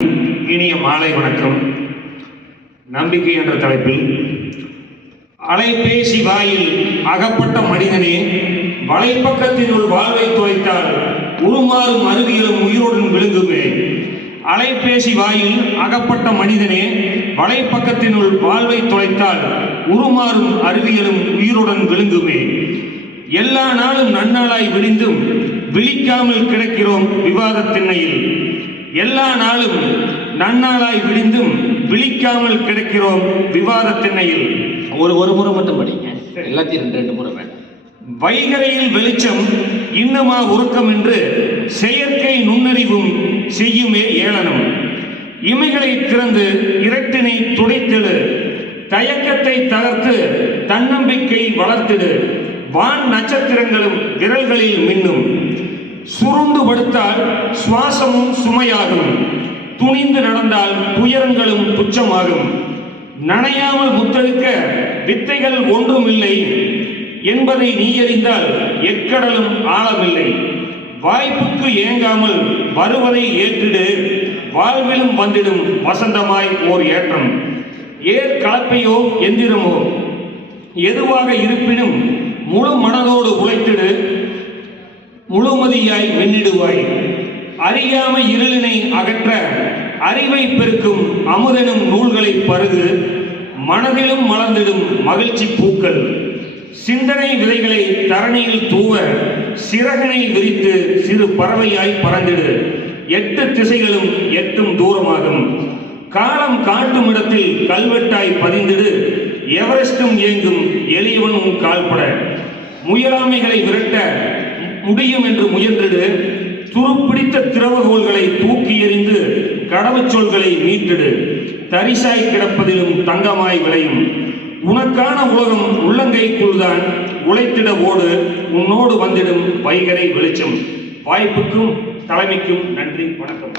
இனிய மாலை வணக்கம். நம்பிக்கை என்ற தலைப்பில் அலைபேசி வாயில் அகப்பட்ட மனிதனே, வலைப்பக்கத்தினுள் வாழ்வை தொலைத்தால் உருமாறும் அறிவியலும் உயிரோடும் விழுங்குமே. அலைபேசி வாயில் அகப்பட்ட மனிதனே, வலைப்பக்கத்தினுள் வாழ்வை தொலைத்தால் உருமாறும் அறிவியலும் உயிருடன் விழுங்குமே. எல்லா நாளும் நன்னாளாய் விடிந்தும் விழிக்காமல் கிடக்கிறோம் விவாத திண்ணையில். எல்லா நாளும் நன்னாளாய் விடிந்தும் விழிக்காமல் கிடக்கிறோம் விவாத திண்ணையில். ஒரு முறை மட்டும் படிங்க, எல்லாத்தையும் ரெண்டு முறை வேண்டாம். வைகரையில் வெளிச்சம் இன்னுமா உறக்கம் என்று செயற்கை நுண்ணறிவும் செய்யுமே ஏளனம். இமைகளை திறந்து இரட்டினை துடைத்திடு, தயக்கத்தை தகர்த்து தன்னம்பிக்கை வளர்த்திடு. வான் நட்சத்திரங்களும் விரல்களில் மின்னும். சுருண்டு படுத்தால் சுவாசமும் சுமையாகும், துணிந்து நடந்தால் துயரங்களும் துச்சமாகும். நனையாமல் முத்தெடுக்க வித்தைகள் ஒன்றும் இல்லை என்பதை நீ அறிந்தால் எக்கடலும் ஆழமில்லை. வாய்ப்புக்கு ஏங்காமல் வருவதை ஏற்றிடு, வாழ்விலும் வந்திடும் வசந்தமாய் ஓர் ஏற்றம். ஏர் கலப்பையோ எந்திரமோ எதுவாக இருப்பினும் முழு மனதோடு உழைத்திடு, முழுமதியாய் வெண்ணிடுவாய். அறியாமை இருளினை அகற்ற அறிவை பெருக்கும் அமுதெனும் நூல்களை பருகு, மனதிலும் மலர்ந்திடும் மகிழ்ச்சி பூக்கள். சிந்தனை விதைகளை தரணியில் தூவ சிறகனை விரித்து சிறு பறவையாய் பறந்திடு, 8 திசைகளும் எட்டும் தூரமாகும். காலம் காட்டும் இடத்தில் கல்வெட்டாய் பதிந்திடு, எவரெஸ்டும் ஏங்கும் எளியவனும் கால்பட. முயலாமைகளை விரட்ட முடியும் என்று முயன்றிடு, துருப்பிடித்த திறவுகோள்களை தூக்கி எறிந்து கடவுச்சொல்களை மீட்டிடு. தரிசாய் கிடப்பதிலும் தங்கமாய் விளையும் உனக்கான உலகம் உள்ளங்கைக்குள்தான். உழைத்திட ஓடு, உன்னோடு வந்திடும் வைகரை வெளிச்சம். வாய்ப்புக்கும் தலைமைக்கும் நன்றி, வணக்கம்.